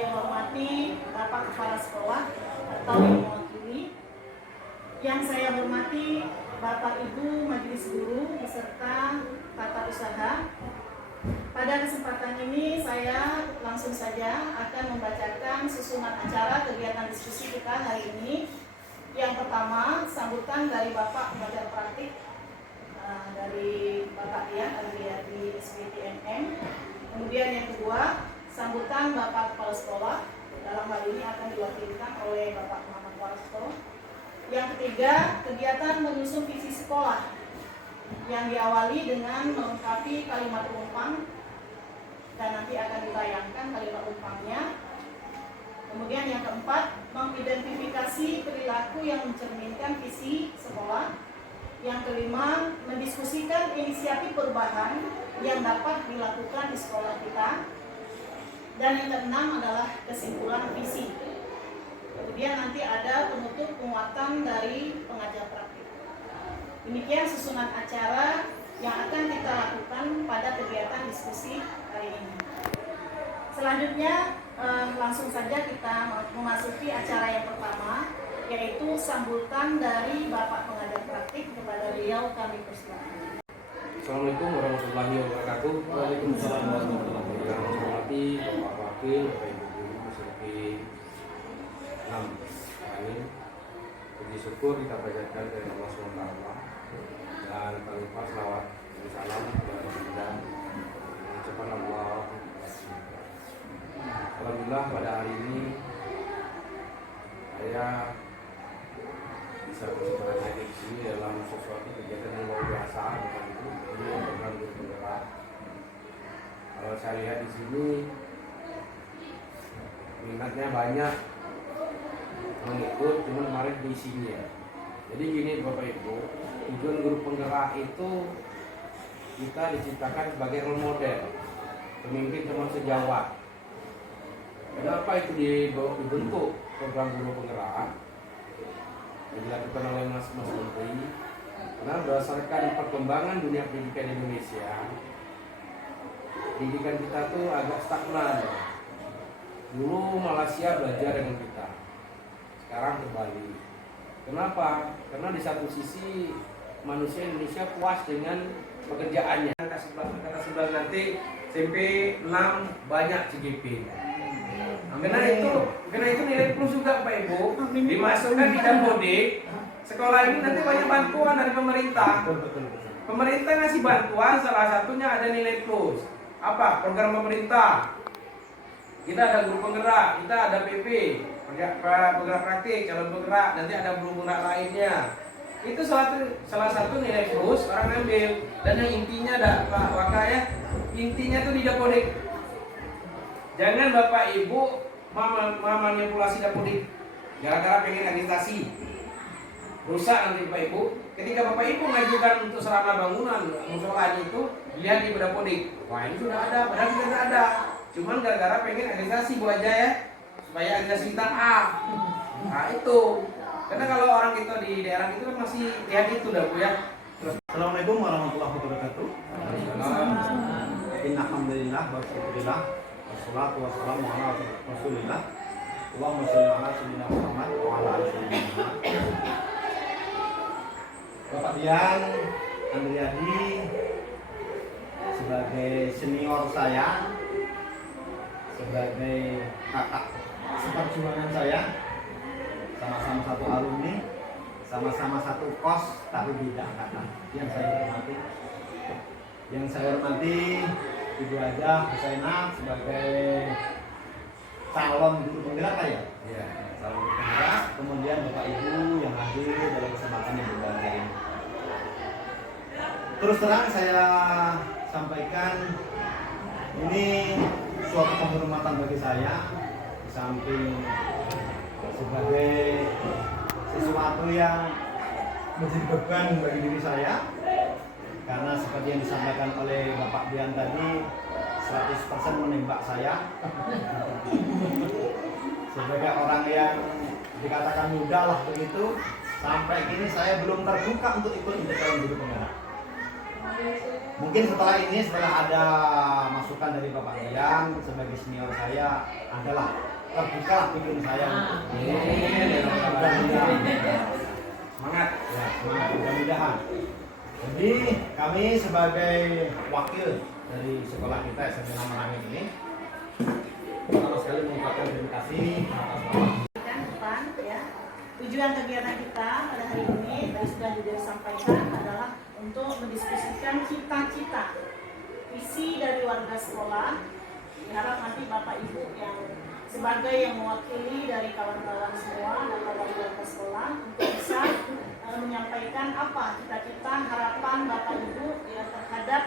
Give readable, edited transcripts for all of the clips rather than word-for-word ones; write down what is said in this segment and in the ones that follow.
saya hormati Bapak Kepala Sekolah atau yang mewakili, yang saya hormati Bapak Ibu Majelis Guru beserta tata usaha. Pada kesempatan ini saya langsung saja akan membacakan susunan acara kegiatan diskusi kita hari ini. Yang pertama, sambutan dari Bapak Pengajar Praktik dari Bapak Dian Andriadi SPTNM. Kemudian yang kedua, sambutan Bapak Kepala Sekolah, dalam hal ini akan diwakilkan oleh Bapak Muhammad Warasto. Yang ketiga, kegiatan menyusun visi sekolah yang diawali dengan melengkapi kalimat umpang dan nanti akan ditayangkan kalimat umpangnya. Kemudian yang keempat, mengidentifikasi perilaku yang mencerminkan visi sekolah. Yang kelima, mendiskusikan inisiatif perubahan yang dapat dilakukan di sekolah kita. Dan yang keenam adalah kesimpulan visi. Kemudian nanti ada penutup penguatan dari pengajar praktik. Demikian susunan acara yang akan kita lakukan pada kegiatan diskusi hari ini. Selanjutnya langsung saja kita memasuki acara yang pertama, yaitu sambutan dari Bapak Pengajar Praktik. Kepada beliau kami persilakan. Assalamualaikum warahmatullahi wabarakatuh. Waalaikumsalam warahmatullahi wabarakatuh. Yang saya hormati Bapak Wakil, Bapak Ibu Guru, beserta 6 kami. Puji syukur kita panjatkan dari Allah SWT dan tak lupa selawat dan salam kepada Rasulullah. Ucapan Allah. Alhamdulillah pada hari ini saya bisa bersemangat hadir di sini dalam sesuatu kegiatan yang luar biasa, bukan itu ini program guru penggerak. Kalau saya lihat di sini minatnya banyak mengikut, cuma kemarin di sini ya. Jadi gini Bapak Ibu, tujuan guru penggerak itu kita diciptakan sebagai role model, pemimpin teman sejawat. Kenapa itu dibentuk program guru penggerak yang dilakukan oleh Mas Menteri? Karena berdasarkan perkembangan dunia pendidikan Indonesia, pendidikan kita tuh agak stagnan. Dulu Malaysia belajar dengan kita, sekarang kembali. Kenapa? Karena di satu sisi manusia Indonesia puas dengan pekerjaannya. Kata sebelah nanti SMP 6 banyak CGP. Karena itu nilai plus juga Pak Ibu, dimasukkan di Dapodik. Sekolah ini nanti banyak bantuan dari pemerintah. Pemerintah ngasih bantuan, salah satunya ada nilai plus. Apa? Program pemerintah. Kita ada guru penggerak, kita ada PP, penggerak praktik, calon penggerak, nanti ada guru penggerak lainnya. Itu salah satu nilai plus orang ambil. Dan yang intinya ada Pak Waka ya, intinya tuh di Dapodik. Jangan Bapak Ibu manipulasi Dapodik gara-gara pengen agitasi. Rusak nanti Bapak Ibu. Ketika Bapak Ibu mengajukan untuk sarana bangunan musolanya itu, lihat di Dapodik. Wah ini sudah ada, padahal sudah tidak ada. Cuman gara-gara pengen agitasi Bu aja ya, supaya agitasi kita Nah itu. Karena kalau orang kita di daerah itu kan masih lihat itu dah Bu ya. Assalamualaikum warahmatullahi wabarakatuh. Innalhamdulillah wa syukurillah wassalatu wassalamu ala rasulillah. Allahumma sholli ala sayyidina Muhammad wa ala ali sayyidina. Bapak Dian Andriadi sebagai senior saya, sebagai kakak seperjuangan saya, sama-sama satu alumni, sama-sama satu kos tapi beda angkatan. Yang saya hormati Ibu Hajah Husainah sebagai calon guru penggerak ya. Iya, calon guru penggerak. Kemudian Bapak Ibu yang hadir dalam kesempatan yang berbahagia ini. Terus terang saya sampaikan ini suatu penghormatan bagi saya, di samping sebagai sesuatu yang menjadi beban bagi diri saya, karena seperti yang disampaikan oleh Bapak Dian tadi 100% menembak saya sebagai orang yang dikatakan muda lah begitu. Sampai kini saya belum terbuka untuk ikut calon guru penggerak. Mungkin setelah ini, setelah ada masukan dari Bapak Dian sebagai senior saya, adalah terbuka pikiran saya. Semangat. Ya, semangat, mudah-mudahan. Jadi kami sebagai wakil dari sekolah kita SMP Merangin ini pertama sekali mengucapkan terima kasih atas Depan, ya. Tujuan kegiatan kita pada hari ini tadi sudah juga disampaikan adalah untuk mendiskusikan cita-cita visi dari warga sekolah. Diharap nanti Bapak Ibu yang sebagai yang mewakili dari kawan-kawan semua dan warga sekolah untuk bisa menyampaikan apa cita-cita harapan Bapak Ibu ya terhadap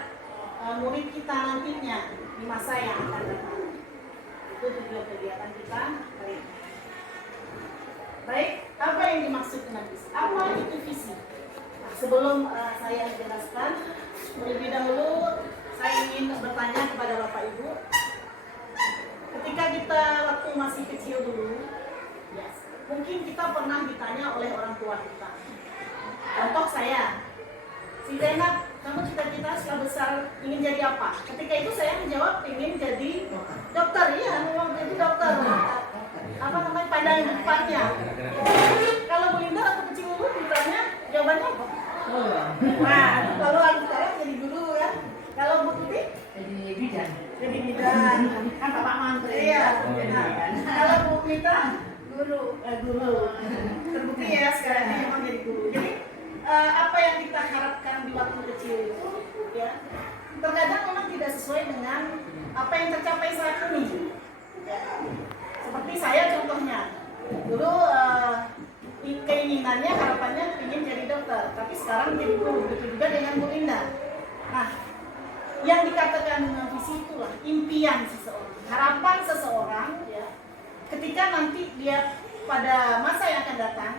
murid kita nantinya di masa yang akan datang. Itu tujuan kegiatan kita hari ini. Baik, apa yang dimaksud dengan visi? Apa itu visi? Nah, sebelum saya jelaskan, terlebih dahulu saya ingin bertanya kepada Bapak Ibu. Ketika kita waktu masih kecil dulu, ya, mungkin kita pernah ditanya oleh orang tua kita. Contoh saya, si Zainab, kamu cita-cita setelah besar ingin jadi apa? Ketika itu saya menjawab ingin jadi dokter. Iya, memang jadi dokter. Apa namanya, pandangan depannya. Kalau Bu Linda waktu kecil dulu ditanya, jawabannya apa? Nah, kalau aku sekarang jadi guru ya. Kalau Bu Tuti? Jadi bidan. Jadi bidan. Kan Bapak Mantri. Iya. Nah, Kalau Bu Mita? Guru. Guru. Terbukti ya sekarang ini memang jadi guru. Jadi apa yang kita harapkan di waktu kecil itu ya terkadang memang tidak sesuai dengan apa yang tercapai saat ini. Ya. Seperti saya contohnya, dulu keinginannya, harapannya ingin jadi dokter, tapi sekarang jadi guru. Begitu juga dengan Bu Linda. Nah, yang dikatakan dengan visi itulah impian seseorang, harapan seseorang, ya, ketika nanti dia pada masa yang akan datang,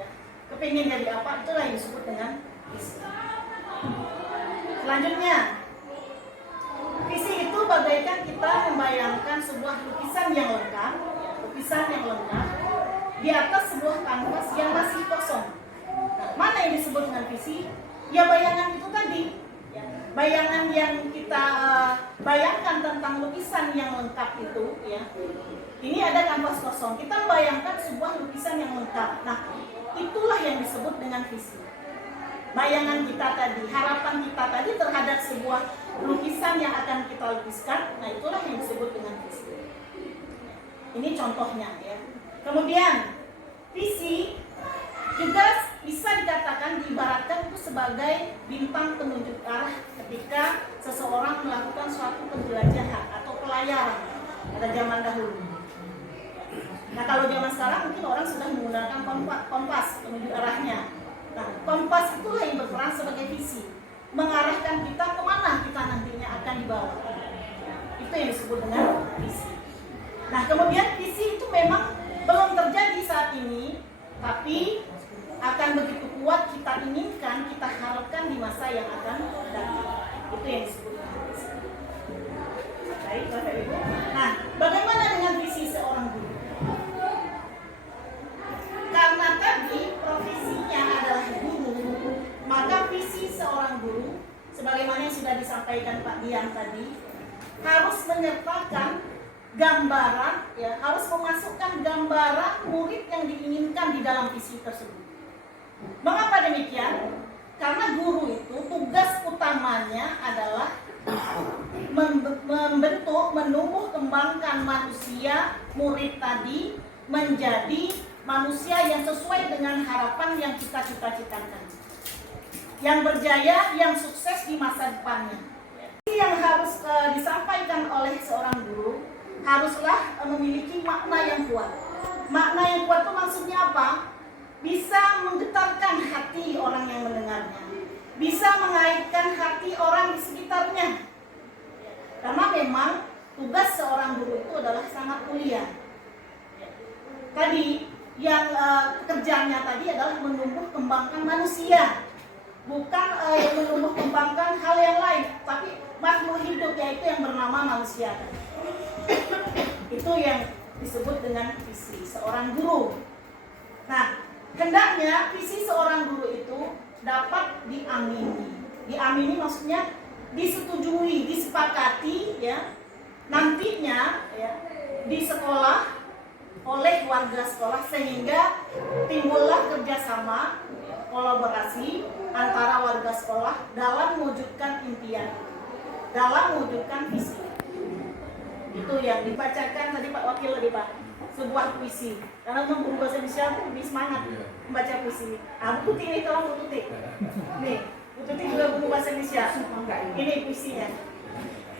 ya, kepingin jadi apa, itulah yang disebut dengan visi. Selanjutnya, visi itu bagaikan kita membayangkan sebuah lukisan yang lengkap, di atas sebuah kanvas yang masih kosong. Nah, mana yang disebut dengan visi? Ya bayangan itu tadi. Ya, bayangan yang kita bayangkan tentang lukisan yang lengkap itu, ya. Ini ada kanvas kosong. Kita bayangkan sebuah lukisan yang lengkap. Nah, itulah yang disebut dengan visi. Bayangan kita tadi, harapan kita tadi terhadap sebuah lukisan yang akan kita lukiskan, nah itulah yang disebut dengan visi. Ini contohnya ya. Kemudian visi juga bisa dikatakan diibaratkan itu sebagai bintang penunjuk arah ketika seseorang melakukan suatu penjelajahan atau pelayaran pada zaman dahulu. Nah kalau zaman sekarang mungkin orang sudah menggunakan kompas penunjuk arahnya. Nah kompas itulah yang berperan sebagai visi, mengarahkan kita kemana kita nantinya akan dibawa. Itu yang disebut dengan visi. Nah kemudian visi itu memang belum terjadi saat ini, tapi akan begitu kuat kita inginkan, kita harapkan di masa yang akan datang. Itu yang disebut dengan visi. Baik, Bapak Ibu. Nah, bagaimana dengan visi seorang guru? Karena tadi profesinya adalah guru, maka visi seorang guru, sebagaimana yang sudah disampaikan Pak Dian tadi, harus menyertakan gambaran, ya, harus memasukkan gambaran murid yang diinginkan di dalam visi tersebut. Mengapa demikian? Karena guru itu tugas utamanya adalah membentuk, menumbuh kembangkan manusia, murid tadi menjadi manusia yang sesuai dengan harapan yang kita cita-citakan, yang berjaya, yang sukses di masa depannya. Yang harus disampaikan oleh seorang guru haruslah memiliki makna yang kuat. Makna yang kuat itu maksudnya apa? Bisa menggetarkan hati orang yang mendengarnya, bisa mengaitkan hati orang di sekitarnya. Karena memang tugas seorang guru itu adalah sangat mulia. Tadi yang pekerjaannya tadi adalah menumbuh kembangkan manusia, bukan menumbuh kembangkan hal yang lain, tapi makhluk hidup yaitu yang bernama manusia. Itu yang disebut dengan visi seorang guru. Nah, hendaknya visi seorang guru itu dapat diamini. Diamini maksudnya disetujui, disepakati, ya. Nantinya ya, di sekolah oleh warga sekolah sehingga timbullah kerjasama kolaborasi antara warga sekolah dalam mewujudkan impian, dalam mewujudkan visi. Itu yang dibacakan tadi Pak Wakil tadi Pak, sebuah puisi. Karena memang guru bahasa Indonesia itu lebih semangat membaca puisi. Bu Tuti ini tolong Bu Tuti. Nih, Bu Tuti juga guru bahasa Indonesia. Ini puisinya.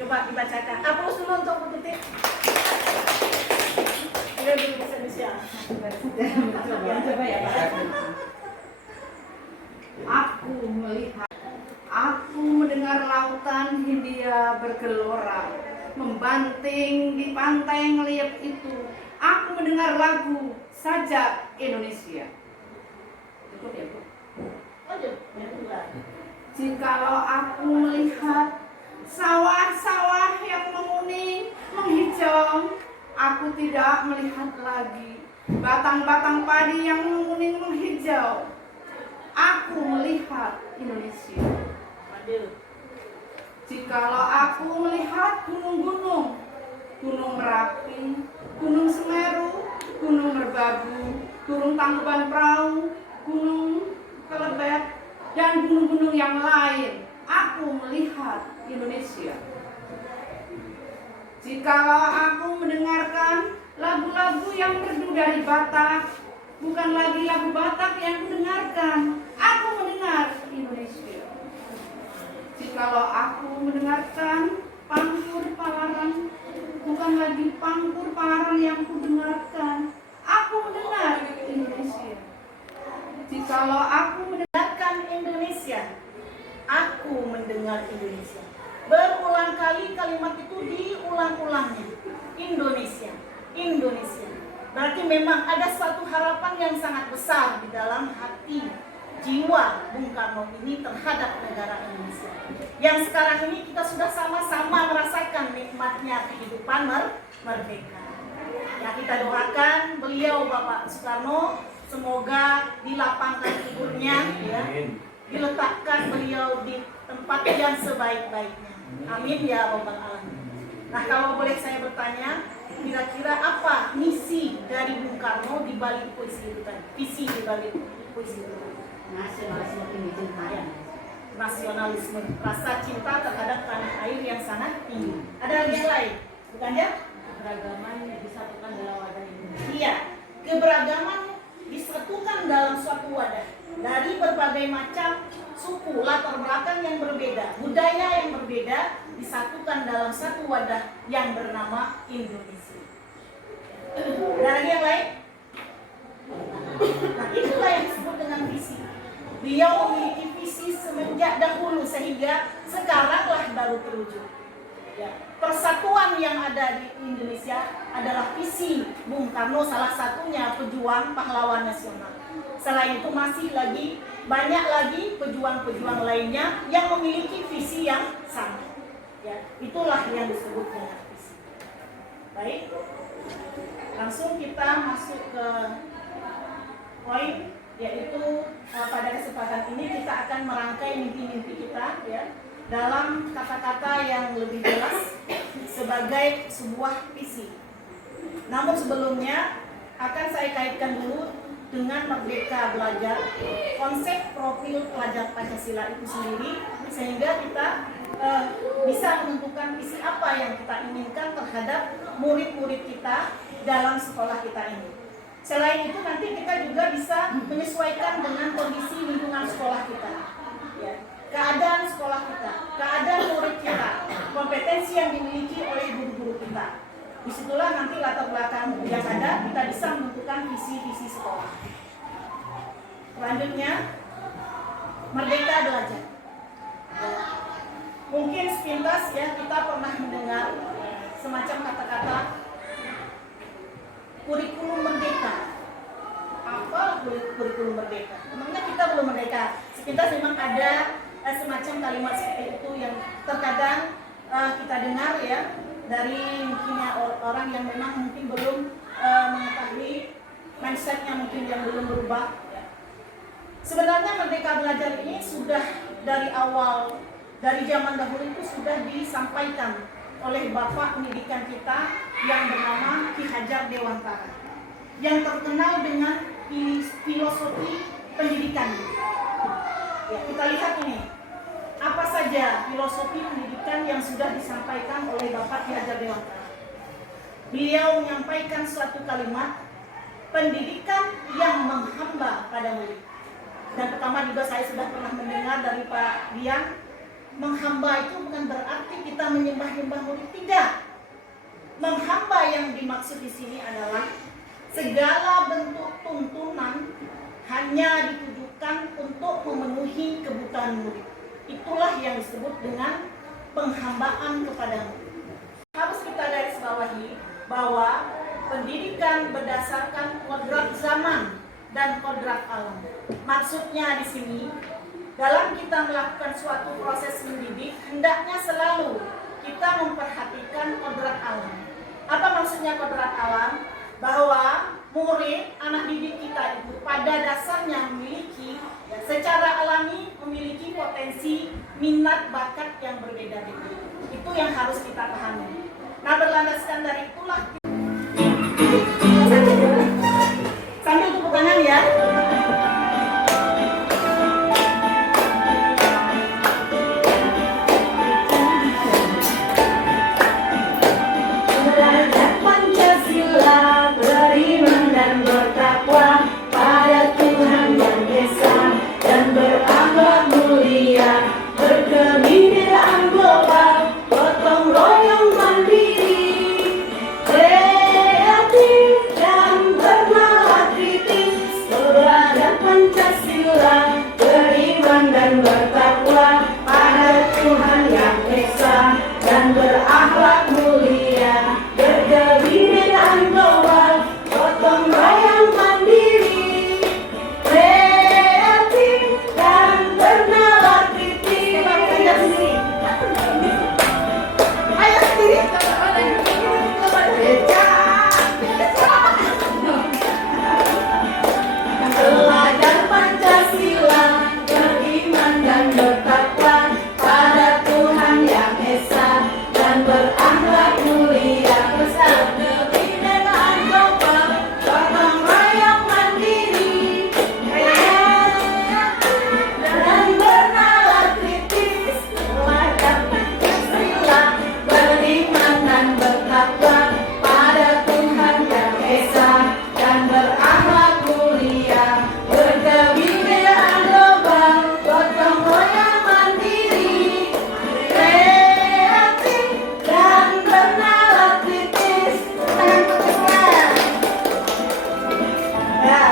Coba dibacakan. Aplaus dulu untuk Bu Tuti. Dia guru bahasa Indonesia. Coba ya Pak. Aku melihat, aku mendengar lautan Hindia bergelora, membanting di pantai yang liat itu. Aku mendengar lagu Sajak Indonesia. Cukup ya Bu? Lanjut. Yang kedua. Jikalau aku melihat sawah-sawah yang menguning, menghijau, aku tidak melihat lagi batang-batang padi yang menguning, menghijau. Aku melihat Indonesia. Lanjut. Jikalau aku melihat gunung-gunung, Gunung Merapi, Gunung Semeru, Gunung Merbabu, Gunung Tangkuban Perahu, Gunung Kelebet, dan gunung-gunung yang lain, aku melihat Indonesia. Jikalau aku mendengarkan lagu-lagu yang merdu dari Batak, bukan lagi lagu Batak yang kudengarkan, aku mendengar Indonesia. Jikalau aku mendengarkan pangkur palaran, bukan lagi pangkur palaran yang kudengarkan, aku mendengar Indonesia. Jikalau aku Mendengarkan Indonesia, aku mendengar Indonesia. Berulang kali kalimat itu diulang-ulangnya. Indonesia, Indonesia. Berarti memang ada suatu harapan yang sangat besar di dalam hati jiwa Bung Karno ini terhadap negara Indonesia. Yang sekarang ini kita sudah sama-sama merasakan nikmatnya kehidupan merdeka. Ya, kita doakan beliau Bapak Soekarno semoga dilapangkan kuburnya, ya, diletakkan beliau di tempat yang sebaik-baiknya. Amin ya Rabbal Alamin. Nah, kalau boleh saya bertanya, kira-kira apa misi dari Bung Karno di balik puisi itu tadi? Visi di balik puisi itu tadi? nasionalisme tinggi cinta. Nasionalisme, rasa cinta terhadap tanah air yang sangat tinggi. Ada lagi yang lain, bukan ya? Keragaman disatukan dalam wadah Indonesia. Iya, keberagaman disatukan dalam suatu wadah dari berbagai macam suku, latar belakang yang berbeda, budaya yang berbeda disatukan dalam satu wadah yang bernama Indonesia. Ada lagi yang lain? Nah, itulah yang disebut dengan visi. Beliau memiliki visi semenjak dahulu sehingga sekaranglah baru terwujud. Ya, persatuan yang ada di Indonesia adalah visi Bung Karno, salah satunya pejuang pahlawan nasional. Selain itu masih lagi banyak lagi pejuang-pejuang lainnya yang memiliki visi yang sama. Ya, itulah yang disebut dengan visi. Baik, langsung kita masuk ke poin, yaitu pada kesempatan ini kita akan merangkai mimpi-mimpi kita, ya, dalam kata-kata yang lebih jelas sebagai sebuah visi. Namun sebelumnya akan saya kaitkan dulu dengan Merdeka Belajar, konsep profil pelajar Pancasila itu sendiri, sehingga kita bisa menentukan visi apa yang kita inginkan terhadap murid-murid kita dalam sekolah kita ini. Selain itu nanti kita juga bisa menyesuaikan dengan kondisi lingkungan sekolah kita, ya, keadaan sekolah kita, keadaan murid kita, kompetensi yang dimiliki oleh guru-guru kita. Disitulah nanti latar belakang yang ada, kita bisa menentukan visi-visi sekolah. Selanjutnya, Merdeka Belajar. Mungkin sepintas ya kita pernah mendengar semacam kata-kata kurikulum merdeka. Apa kurikulum merdeka? Memangnya kita belum merdeka. Sepintas memang ada semacam kalimat seperti itu yang terkadang kita dengar ya dari mungkinnya orang yang memang mungkin belum mengetahui mindsetnya, mungkin yang belum berubah. Sebenarnya Merdeka Belajar ini sudah dari awal, dari zaman dahulu itu sudah disampaikan oleh Bapak Pendidikan kita yang bernama Ki Hajar Dewantara. yang terkenal dengan filosofi pendidikan. Ya, kita lihat ini, apa saja filosofi pendidikan yang sudah disampaikan oleh Bapak Ki Hajar Dewantara. Beliau menyampaikan suatu kalimat, pendidikan yang menghamba pada murid. Dan pertama juga saya sudah pernah mendengar dari Pak Dian, menghamba itu bukan berarti kita menyembah-nyembah murid, tidak. Menghamba yang dimaksud di sini adalah segala bentuk tuntunan hanya ditujukan untuk memenuhi kebutuhan murid. Itulah yang disebut dengan penghambaan kepada murid. Harus kita garis bawahi bahwa pendidikan berdasarkan kodrat zaman dan kodrat alam. Maksudnya di sini, dalam kita melakukan suatu proses mendidik, hendaknya selalu kita memperhatikan kodrat alam. Apa maksudnya kodrat alam? Bahwa murid, anak didik kita itu pada dasarnya memiliki, secara alami memiliki potensi minat bakat yang berbeda-beda. Itu yang harus kita pahami. Nah, berlandaskan dari itulah sambil tepuk tangan ya. Belajar Pancasila, beriman dan bertakwa pada Tuhan Yang Esa dan berakhlak mulia, berkebudayaan global, gotong royong mandiri, kreatif dan bernalar kritis. Belajar Pancasila, beriman dan bertakwa pada Tuhan Yang Esa dan berakhlak mulia, berkebudayaan global, gotong royong mandiri, kreatif dan bernalar kritis. Ayo sendiri. Belajar Pancasila, beriman dan bertakwa pada Tuhan Yang Esa dan berakhlak mulia, berkebudayaan global, gotong royong mandiri, kreatif dan bernalar kritis. Belajar Pancasila, beriman dan bertakwa pada Tuhan Yang Esa dan berakhlak mulia, berkebudayaan global, gotong royong mandiri, kreatif dan bernalar kritis. Tangan putusnya. Ya,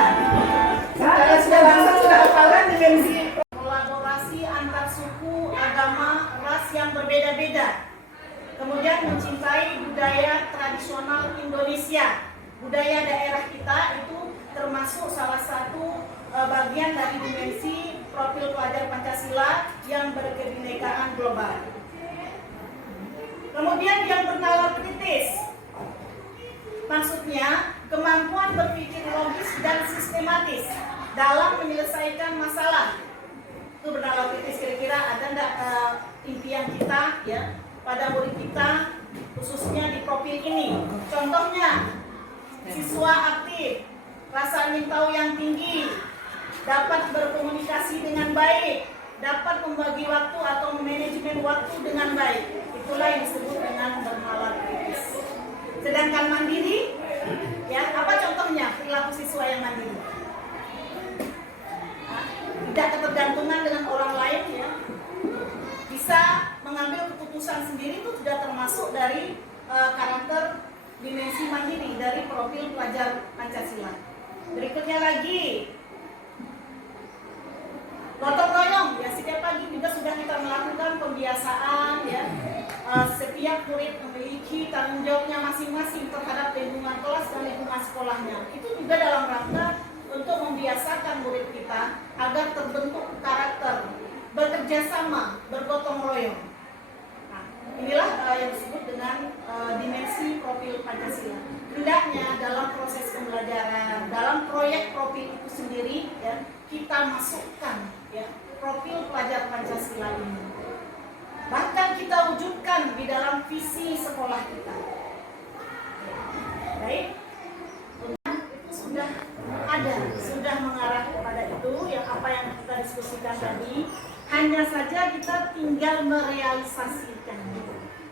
saya sudah bangsa sudah hafalan dimensi kolaborasi antar suku, agama, ras yang berbeda-beda. Kemudian mencintai budaya tradisional Indonesia. Budaya daerah kita itu termasuk salah satu bagian dari dimensi profil pelajar Pancasila yang berkebinekaan global. Kemudian yang bernalar kritis. Maksudnya kemampuan berpikir logis dan sistematis dalam menyelesaikan masalah. Itu bernalar kritis. Kira-kira ada enggak impian kita ya pada murid kita khususnya di profil ini? Contohnya siswa aktif, rasa ingin tahu yang tinggi, dapat berkomunikasi dengan baik, dapat membagi waktu atau manajemen waktu dengan baik. Itulah yang disebut dengan bernalar kritis. Sedangkan mandiri, ya apa contohnya perilaku siswa yang mandiri? Tidak ketergantungan dengan orang lain, ya, bisa mengambil keputusan sendiri, itu sudah termasuk dari karakter dimensi mandiri dari profil pelajar Pancasila. Berikutnya lagi, gotong royong, ya setiap pagi juga sudah kita melakukan pembiasaan, ya. Setiap murid memiliki tanggung jawabnya masing-masing terhadap lingkungan kelas dan lingkungan sekolahnya. Itu juga dalam rangka untuk membiasakan murid kita agar terbentuk karakter, bekerja sama, bergotong royong. Nah, inilah yang disebut dengan dimensi profil Pancasila. Hendaknya dalam proses pembelajaran, dalam proyek profil itu sendiri, ya, kita masukkan, ya, profil pelajar Pancasila ini. Bahkan kita wujudkan di dalam visi sekolah kita. Baik, itu sudah ada, sudah mengarah kepada itu, yang apa yang kita diskusikan tadi. Hanya saja kita tinggal merealisasikan,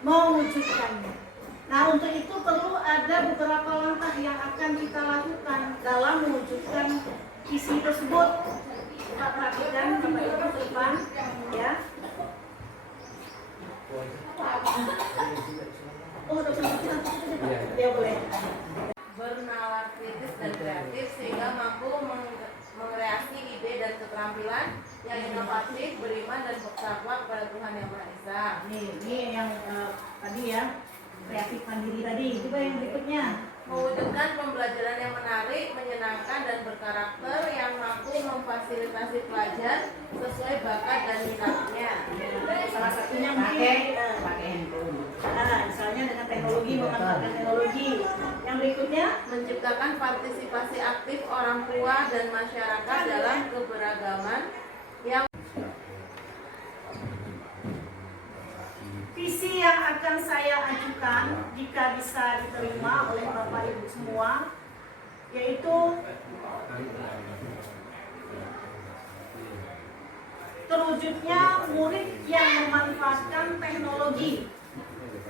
mewujudkannya. Nah, untuk itu perlu ada beberapa langkah yang akan kita lakukan dalam mewujudkan visi tersebut. Kita perhatikan Bapak Ibu ke depan, ya. Oh, ya boleh. Bernalar kritis dan kreatif sehingga mampu mengkreasi ide dan keterampilan yang inovatif, beriman dan bertakwa kepada Tuhan Yang Maha Esa. Ini yang tadi ya, kreatif mandiri tadi. Coba yang berikutnya. Mewujudkan pembelajaran yang menarik, menyenangkan dan berkarakter yang mampu memfasilitasi pelajar sesuai bakat dan minatnya. Salah satunya mungkin pakai handphone. Misalnya dengan teknologi, memanfaatkan teknologi. Yang berikutnya, Menciptakan partisipasi aktif orang tua dan masyarakat dalam keberagaman yang visi yang akan saya ajukan jika bisa diterima oleh Bapak Ibu semua, yaitu terwujudnya murid yang memanfaatkan teknologi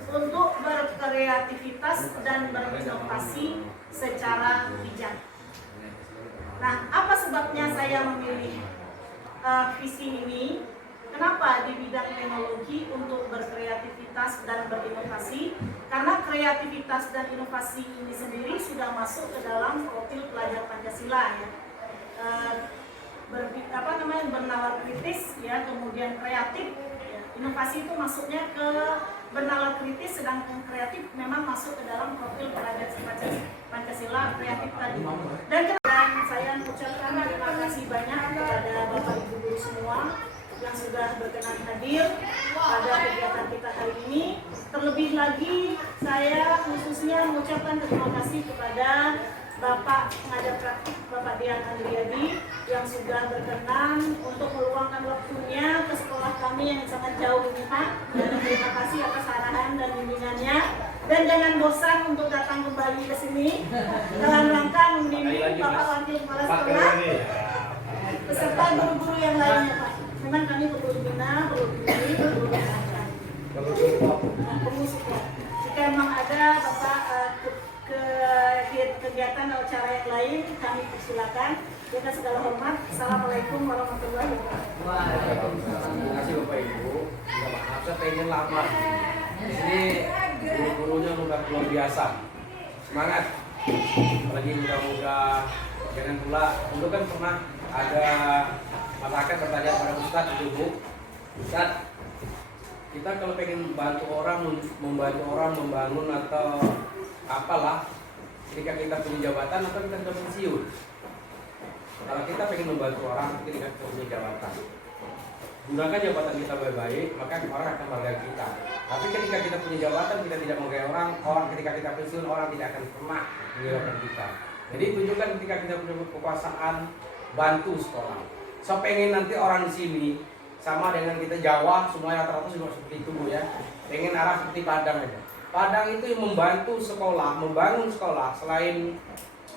untuk berkreativitas dan berinovasi secara bijak. Nah, apa sebabnya saya memilih visi ini? Kenapa di bidang teknologi untuk berkreativitas dan berinovasi? Karena kreativitas dan inovasi ini sendiri sudah masuk ke dalam profil pelajar Pancasila, ya. Bernalar kritis, ya, kemudian kreatif, ya. Inovasi itu masuknya ke bernalar kritis, sedangkan kreatif memang masuk ke dalam profil pelajar Pancasila kreatif tadi. Dan saya mengucapkan terima kasih banyak kepada Bapak Ibu guru semua yang sudah berkenan hadir pada kegiatan kita hari ini. Terlebih lagi saya khususnya mengucapkan terima kasih kepada Bapak pengajar praktik Bapak Dian Andriadi yang sudah berkenan untuk meluangkan waktunya ke sekolah kami yang sangat jauh ini Pak. Dan terima kasih atas arahan dan bimbingannya. Dan jangan bosan untuk datang kembali ke sini dalam rangka membimbing Bapak Wakil Kepala Sekolah beserta guru-guru yang lainnya Pak. Memang kami perlu bina, perlu bimbing, perlu mengarahkan, perlu support. Jika memang ada Bapak kegiatan atau cara yang lain, kami persilakan. Dengan segala hormat, Assalamualaikum warahmatullahi wabarakatuh. Waalaikumsalam. Terima kasih Bapak Ibu. Minta maaf saya pengen lama. Di sini guru-gurunya udah luar biasa. Semangat. Apalagi muda-muda. Jangan pula dulu kan pernah ada masyarakat bertanya pada Ustadz itu Bu, Ustadz, kita kalau pengen membantu orang membangun atau apalah, ketika kita punya jabatan atau kita sudah pensiun. Kalau kita pengen membantu orang ketika kita punya jabatan, gunakan jabatan kita baik-baik, maka orang akan menghargai kita. Tapi ketika kita punya jabatan kita tidak menghargai orang ketika kita pensiun orang tidak akan pernah menghargai kita. Jadi tunjukkan ketika kita punya kekuasaan, bantu sekolah. So pengen nanti orang di sini sama dengan kita Jawa semuanya rata-rata juga seperti itu Bu ya. Pengen arah seperti Padang aja. Padang itu yang membantu sekolah, membangun sekolah selain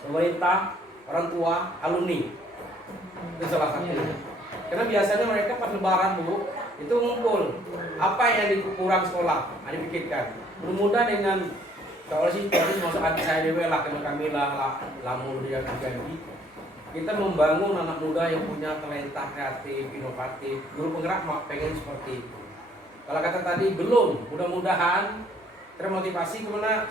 pemerintah, orang tua, alumni. Itu salah satunya. Karena biasanya mereka pas lebaran Bu itu ngumpul. Apa yang dikurang sekolah? Dipikirkan. Mudah-mudahan dengan kalau sih masuk hati saya dewe lah karena kami lah lamun dia terjadi. Kita membangun anak muda yang punya talenta kreatif, inovatif. Guru penggerak pengen seperti itu. Kalau kata tadi belum, mudah-mudahan termotivasi kemana?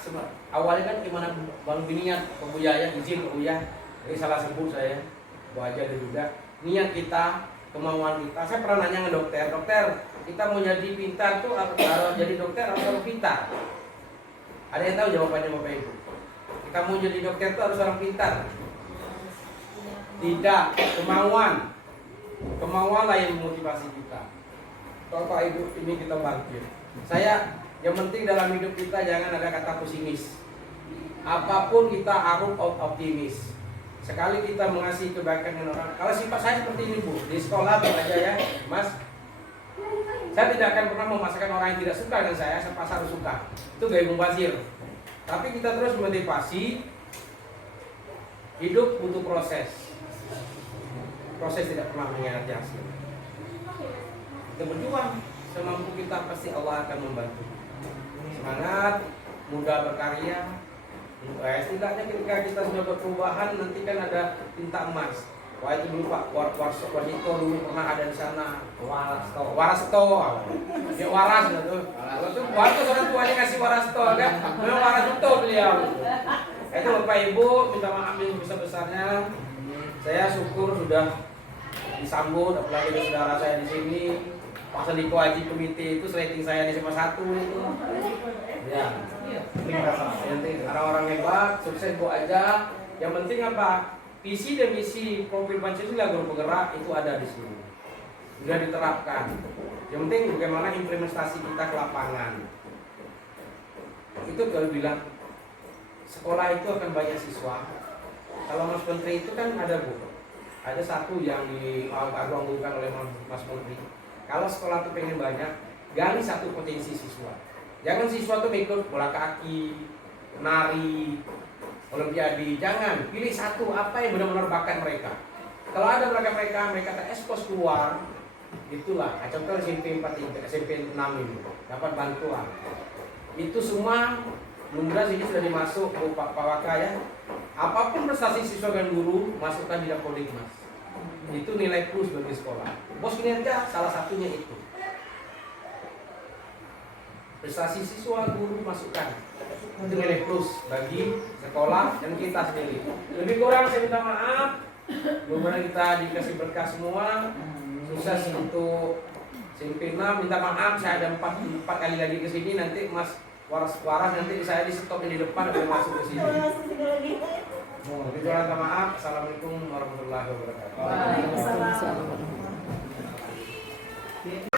Awalnya kan gimana Bang Biniat, Pak Buyaya, izin Pak Buya. Jadi salah sebut saya, Bu Aja ada juga. Niat kita, kemauan kita. Saya pernah nanya ke dokter, kita mau jadi pintar tuh harus jadi dokter atau pintar? Ada yang tahu jawabannya Bapak Ibu? Kita mau jadi dokter tuh harus orang pintar. Tidak, kemauan lah yang memotivasi kita. Bapak Ibu ini kita bangkit. Saya yang penting dalam hidup kita jangan ada kata pesimis. Apapun kita harus optimis. Sekali kita mengasihi kebaikan dengan orang. Kalau sifat saya seperti ini Bu, di sekolah aja ya, Mas. Saya tidak akan pernah memaksakan orang yang tidak suka dengan saya paksa harus suka. Itu gaya mubazir. Tapi kita terus memotivasi. Hidup butuh proses. Proses tidak pernah mengkhianati hasil. Kita berjuang semampu kita, pasti Allah akan membantu. Semangat, mudah berkarya. Setidaknya ketika kita sudah berperubahan, nanti kan ada tinta emas. Wah itu dulu Pak Warsito dulu pernah ada di sana. Warasto. Dia waras gitu. Kalau tuh waktu orang tuanya kasih Warasto kan, memang waras betul beliau. Itu Bapak Ibu, minta maaf yang besar-besarnya. Saya syukur sudah disambut, apalagi ada saudara saya di sini. Pak Sandiko Haji Komite itu rating saya di SMA 1 itu. Ya. Yang penting orang-orang hebat, sukses gua aja. Yang penting apa? Visi dan misi profil Pancasila Guru Penggerak itu ada di sini. Sudah diterapkan. Yang penting bagaimana implementasi kita ke lapangan. Itu kalau bilang sekolah itu akan banyak siswa. Kalau Mas Menteri itu kan ada ada satu yang diagung-agungkan oleh Mas Menteri. Kalau sekolah itu pengen banyak, gali satu potensi siswa. Jangan siswa itu ikut bola kaki, nari, olimpiade. Jangan, pilih satu apa yang benar-benar bakat mereka. Kalau ada mereka terekspos keluar, itulah. Contoh SMP 4, SMP 6 ini dapat bantuan. Itu semua mudah sini sudah dimasuk Pak Waka ya. Apapun prestasi siswa dan guru masukkan di Dapodik Mas. Itu nilai plus bagi sekolah. Bos kinerja salah satunya itu. Prestasi siswa guru masukkan. Itu nilai plus bagi sekolah dan kita sendiri. Lebih kurang saya minta maaf. Mudah-mudahan kita dikasih berkah semua. Sukses untuk SMP 6. Minta maaf saya ada 4 kali lagi ke sini, nanti Mas waras nanti saya di stop di depan dan masuk ke sini. Lebih kurang minta maaf. Assalamualaikum warahmatullahi wabarakatuh. Waalaikumsalam.